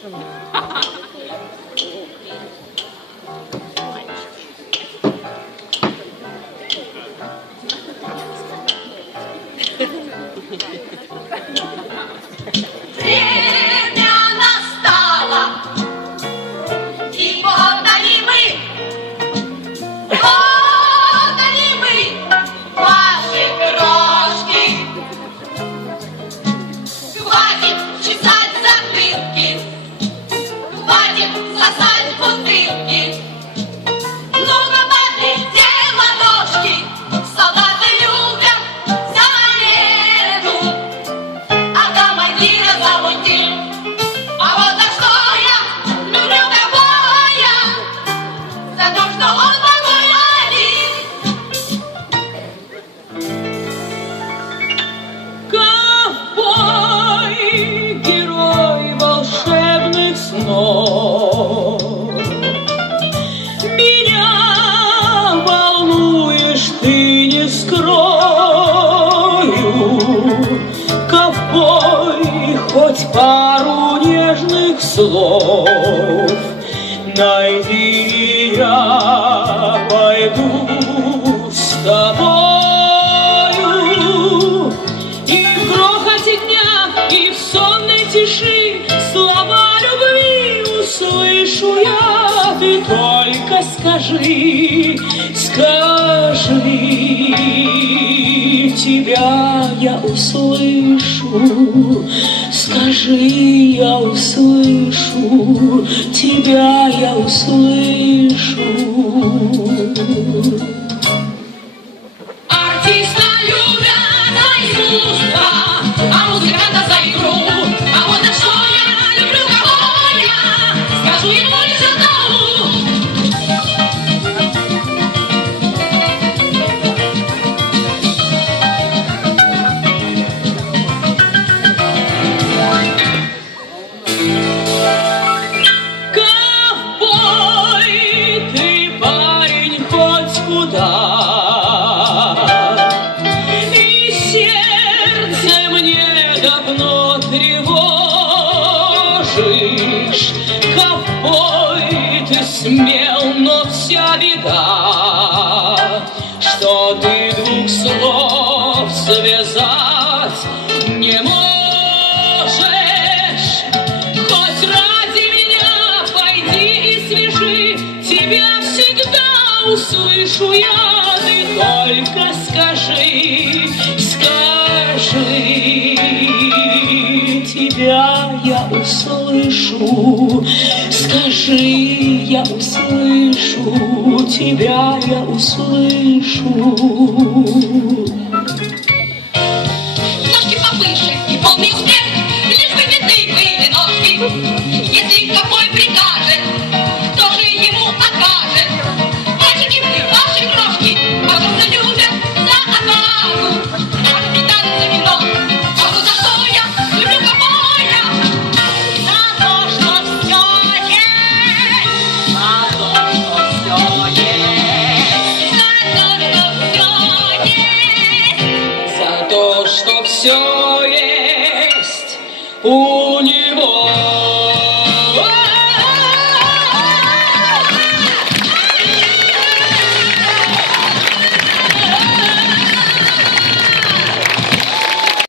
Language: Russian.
Время настало, и подали мы ваши крошки. Хватит чесать затылки, хватит сосать бутылки. Ну-ка, подайте ладошки, солдаты любят замену. А командира замутил. А вот за что я люблю ковбоя, за то, что он такой один. Ковбой, герой волшебных снов, меня волнуешь ты, не скрою. Ковбой, хоть пару нежных слов найди, и я пойду с тобою. И в грохоте дня, и в сонной тиши слова любви услышу я. Ты только скажи, скажи, тебя я услышу. Скажи, я услышу, тебя я услышу. Артиста любят за искусство, а музыканта за игру. А вот за что я люблю ковбоя, скажу ему лишь одному. Ковбой, ты парень хоть куда, и сердце мне давно тревожишь. Ковбой, ты смел, но вся беда, что ты двух слов связать не можешь. Хоть ради меня пойди и свяжи, тебя всегда услышу я. Ты только скажи, скажи, тебя я услышу. Скажи, я услышу, тебя я услышу. Ножки повыше и полный успех, лишь бы видны были ножки. Если ковбой прикажет, кто же ему откажет? Мальчики, ваши крошки, богатство любят за отвагу, а капитан за вино. А вот за что я люблю ковбоя, за то, что все есть, за то, что все есть, За то, что все есть у него.